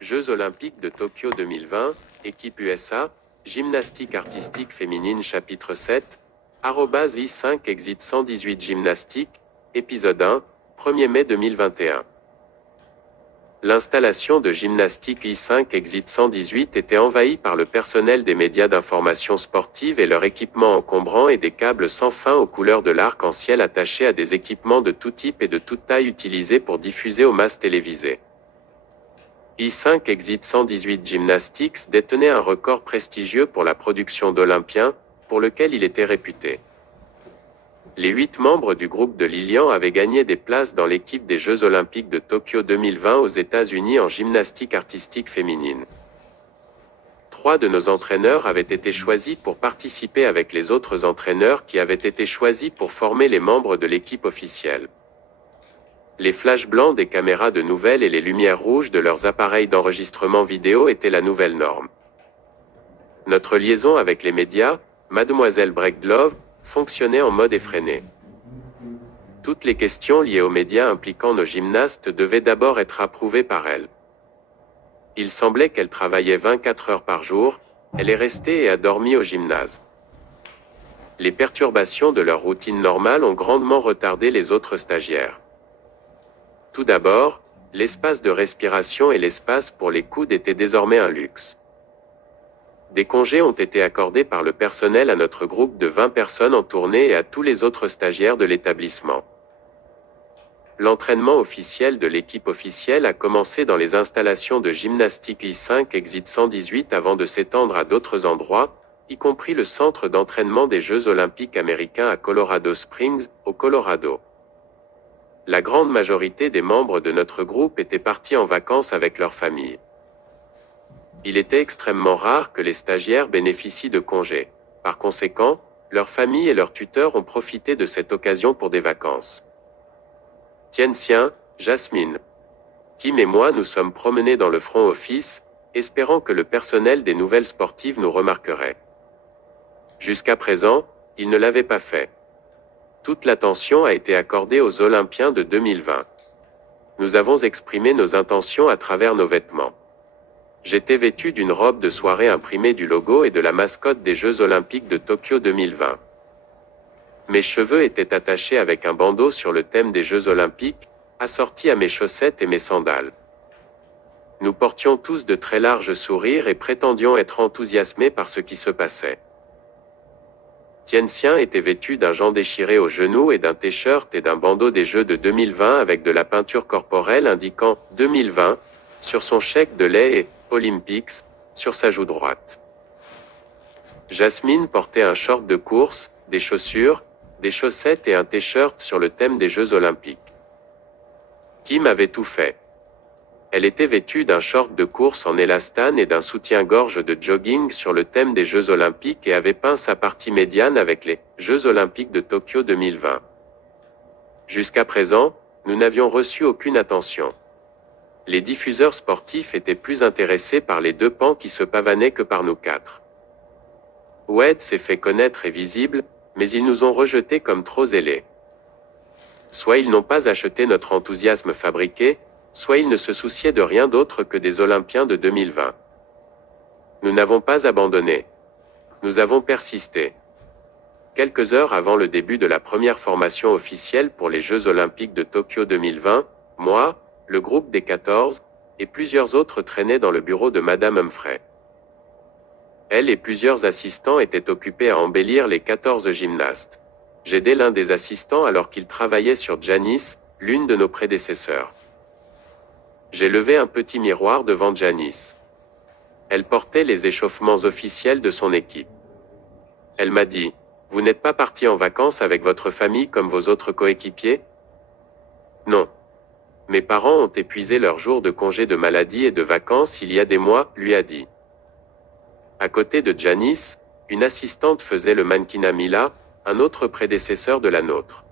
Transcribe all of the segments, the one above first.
Jeux olympiques de Tokyo 2020, équipe USA, gymnastique artistique féminine chapitre 7, @I5 exit 118 gymnastique, épisode 1, 1er mai 2021. L'installation de gymnastique I5 exit 118 était envahie par le personnel des médias d'information sportive et leur équipement encombrant et des câbles sans fin aux couleurs de l'arc-en-ciel attachés à des équipements de tout type et de toute taille utilisés pour diffuser aux masses télévisées. I5 exit 118 Gymnastics détenait un record prestigieux pour la production d'Olympiens, pour lequel il était réputé. Les 8 membres du groupe de Lilian avaient gagné des places dans l'équipe des Jeux Olympiques de Tokyo 2020 aux États-Unis en gymnastique artistique féminine. 3 de nos entraîneurs avaient été choisis pour participer avec les autres entraîneurs qui avaient été choisis pour former les membres de l'équipe officielle. Les flashs blancs des caméras de nouvelles et les lumières rouges de leurs appareils d'enregistrement vidéo étaient la nouvelle norme. Notre liaison avec les médias, Mademoiselle Breckdlove, fonctionnait en mode effréné. Toutes les questions liées aux médias impliquant nos gymnastes devaient d'abord être approuvées par elle. Il semblait qu'elle travaillait 24 heures par jour, elle est restée et a dormi au gymnase. Les perturbations de leur routine normale ont grandement retardé les autres stagiaires. Tout d'abord, l'espace de respiration et l'espace pour les coudes étaient désormais un luxe. Des congés ont été accordés par le personnel à notre groupe de 20 personnes en tournée et à tous les autres stagiaires de l'établissement. L'entraînement officiel de l'équipe officielle a commencé dans les installations de gymnastique I5 exit 118 avant de s'étendre à d'autres endroits, y compris le centre d'entraînement des Jeux olympiques américains à Colorado Springs, au Colorado. La grande majorité des membres de notre groupe étaient partis en vacances avec leurs familles. Il était extrêmement rare que les stagiaires bénéficient de congés. Par conséquent, leurs familles et leurs tuteurs ont profité de cette occasion pour des vacances. Tien-Sien, Jasmine, Kim et moi nous sommes promenés dans le front office, espérant que le personnel des nouvelles sportives nous remarquerait. Jusqu'à présent, ils ne l'avaient pas fait. Toute l'attention a été accordée aux Olympiens de 2020. Nous avons exprimé nos intentions à travers nos vêtements. J'étais vêtu d'une robe de soirée imprimée du logo et de la mascotte des Jeux Olympiques de Tokyo 2020. Mes cheveux étaient attachés avec un bandeau sur le thème des Jeux Olympiques, assorti à mes chaussettes et mes sandales. Nous portions tous de très larges sourires et prétendions être enthousiasmés par ce qui se passait. Tien-Sien était vêtu d'un jean déchiré au genou et d'un t-shirt et d'un bandeau des Jeux de 2020 avec de la peinture corporelle indiquant « 2020 » sur son chèque de lait et « Olympics » sur sa joue droite. Jasmine portait un short de course, des chaussures, des chaussettes et un t-shirt sur le thème des Jeux Olympiques. Kim avait tout fait. Elle était vêtue d'un short de course en élastane et d'un soutien-gorge de jogging sur le thème des Jeux Olympiques et avait peint sa partie médiane avec les Jeux Olympiques de Tokyo 2020. Jusqu'à présent, nous n'avions reçu aucune attention. Les diffuseurs sportifs étaient plus intéressés par les 2 pans qui se pavanaient que par nous 4. Wade s'est fait connaître et visible, mais ils nous ont rejetés comme trop zélés. Soit ils n'ont pas acheté notre enthousiasme fabriqué, soit ils ne se souciaient de rien d'autre que des Olympiens de 2020. Nous n'avons pas abandonné. Nous avons persisté. Quelques heures avant le début de la première formation officielle pour les Jeux Olympiques de Tokyo 2020, moi, le groupe des 14, et plusieurs autres traînaient dans le bureau de Madame Humphrey. Elle et plusieurs assistants étaient occupés à embellir les 14 gymnastes. J'aidais l'un des assistants alors qu'il travaillait sur Janice, l'une de nos prédécesseurs. J'ai levé un petit miroir devant Janice. Elle portait les échauffements officiels de son équipe. Elle m'a dit, « Vous n'êtes pas parti en vacances avec votre famille comme vos autres coéquipiers ?» Non. Mes parents ont épuisé leurs jours de congé de maladie et de vacances il y a des mois, lui a dit. À côté de Janice, une assistante faisait le mannequinat Mila, un autre prédécesseur de la nôtre.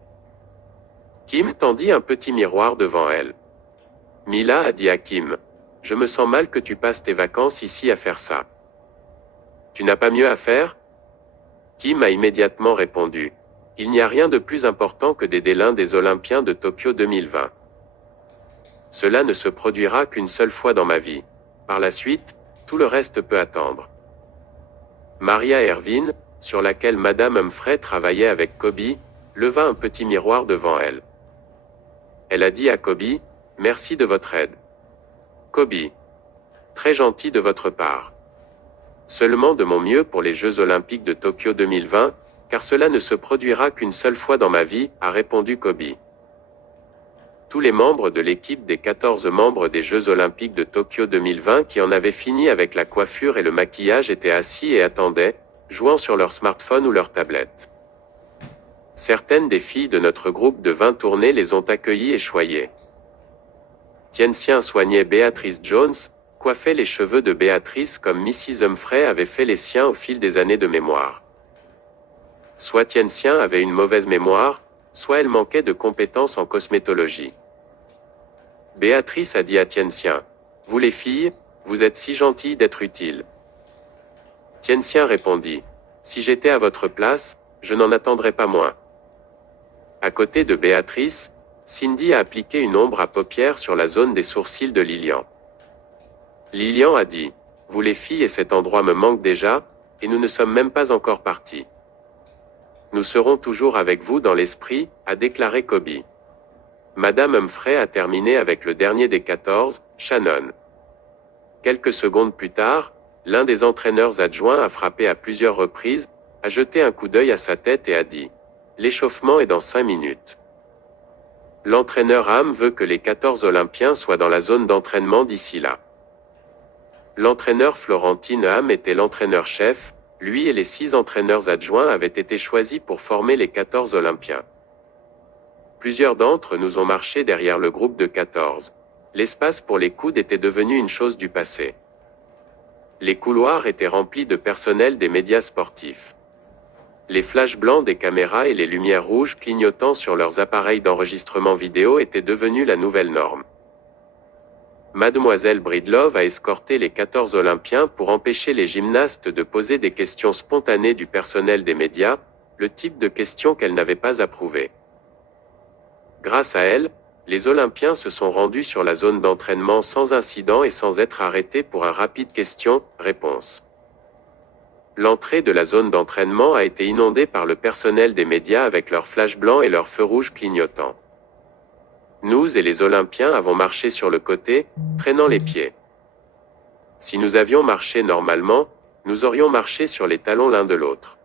Kim tendit un petit miroir devant elle. Mila a dit à Kim, « Je me sens mal que tu passes tes vacances ici à faire ça. Tu n'as pas mieux à faire ?» Kim a immédiatement répondu, « Il n'y a rien de plus important que d'aider l'un des Olympiens de Tokyo 2020. » Cela ne se produira qu'une seule fois dans ma vie. Par la suite, tout le reste peut attendre. Maria Ervin, sur laquelle Madame Humphrey travaillait avec Kobe, leva un petit miroir devant elle. Elle a dit à Kobe, « Merci de votre aide. » Kobe. Très gentil de votre part. Seulement de mon mieux pour les Jeux Olympiques de Tokyo 2020, car cela ne se produira qu'une seule fois dans ma vie, a répondu Kobe. Tous les membres de l'équipe des 14 membres des Jeux Olympiques de Tokyo 2020 qui en avaient fini avec la coiffure et le maquillage étaient assis et attendaient, jouant sur leur smartphone ou leur tablette. Certaines des filles de notre groupe de 20 tournées les ont accueillies et choyées. Tien soignait Béatrice Jones, coiffait les cheveux de Béatrice comme Mrs. Humphrey avait fait les siens au fil des années de mémoire. Soit Tien avait une mauvaise mémoire, soit elle manquait de compétences en cosmétologie. Béatrice a dit à Tien, « Vous les filles, vous êtes si gentilles d'être utiles. » Tien répondit, « Si j'étais à votre place, je n'en attendrais pas moins. » À côté de Béatrice, Cindy a appliqué une ombre à paupières sur la zone des sourcils de Lilian. Lilian a dit, « Vous les filles et cet endroit me manquent déjà, et nous ne sommes même pas encore partis. » Nous serons toujours avec vous dans l'esprit, a déclaré Kobe. Madame Humphrey a terminé avec le dernier des 14, Shannon. Quelques secondes plus tard, l'un des entraîneurs adjoints a frappé à plusieurs reprises, a jeté un coup d'œil à sa tête et a dit « L'échauffement est dans 5 minutes. » L'entraîneur Ham veut que les 14 Olympiens soient dans la zone d'entraînement d'ici là. L'entraîneur Florentine Ham était l'entraîneur-chef, lui et les 6 entraîneurs adjoints avaient été choisis pour former les 14 Olympiens. Plusieurs d'entre nous ont marché derrière le groupe de 14. L'espace pour les coudes était devenu une chose du passé. Les couloirs étaient remplis de personnel des médias sportifs. Les flashs blancs des caméras et les lumières rouges clignotant sur leurs appareils d'enregistrement vidéo étaient devenus la nouvelle norme. Mademoiselle Breedlove a escorté les 14 Olympiens pour empêcher les gymnastes de poser des questions spontanées du personnel des médias, le type de questions qu'elle n'avait pas approuvé. Grâce à elle, les Olympiens se sont rendus sur la zone d'entraînement sans incident et sans être arrêtés pour un rapide question-réponse. L'entrée de la zone d'entraînement a été inondée par le personnel des médias avec leurs flashs blancs et leurs feux rouges clignotants. Nous et les Olympiens avons marché sur le côté, traînant les pieds. Si nous avions marché normalement, nous aurions marché sur les talons l'un de l'autre.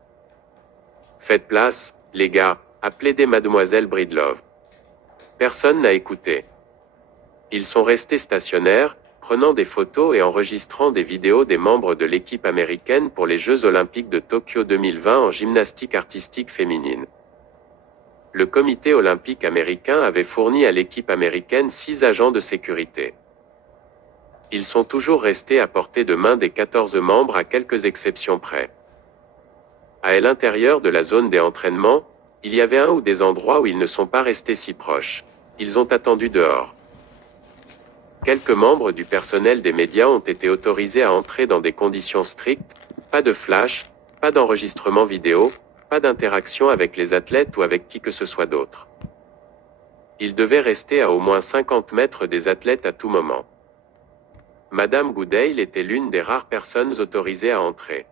Faites place, les gars, a plaidé Mademoiselle Breedlove. Personne n'a écouté. Ils sont restés stationnaires, prenant des photos et enregistrant des vidéos des membres de l'équipe américaine pour les Jeux Olympiques de Tokyo 2020 en gymnastique artistique féminine. Le comité olympique américain avait fourni à l'équipe américaine 6 agents de sécurité. Ils sont toujours restés à portée de main des 14 membres à quelques exceptions près. À l'intérieur de la zone des entraînements, il y avait un ou des endroits où ils ne sont pas restés si proches. Ils ont attendu dehors. Quelques membres du personnel des médias ont été autorisés à entrer dans des conditions strictes, pas de flash, pas d'enregistrement vidéo, pas d'interaction avec les athlètes ou avec qui que ce soit d'autre. Ils devaient rester à au moins 50 mètres des athlètes à tout moment. Madame Goodale était l'une des rares personnes autorisées à entrer.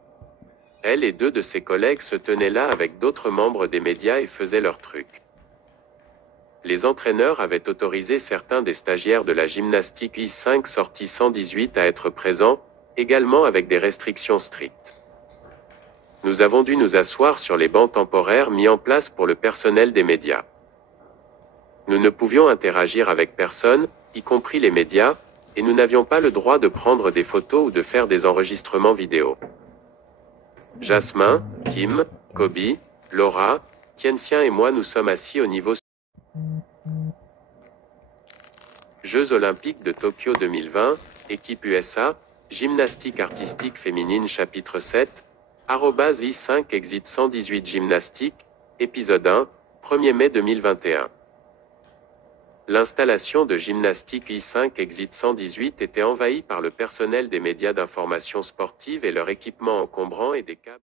Elle et 2 de ses collègues se tenaient là avec d'autres membres des médias et faisaient leur truc. Les entraîneurs avaient autorisé certains des stagiaires de la gymnastique I5 sortie 118 à être présents, également avec des restrictions strictes. Nous avons dû nous asseoir sur les bancs temporaires mis en place pour le personnel des médias. Nous ne pouvions interagir avec personne, y compris les médias, et nous n'avions pas le droit de prendre des photos ou de faire des enregistrements vidéo. Jasmin, Kim, Kobe, Laura, Tien et moi nous sommes assis au niveau Jeux Olympiques de Tokyo 2020, équipe USA, gymnastique artistique féminine chapitre 7, @I5 exit 118 gymnastique, épisode 1, 1er mai 2021. L'installation de gymnastique I5 exit 118 était envahie par le personnel des médias d'information sportive et leur équipement encombrant et des câbles.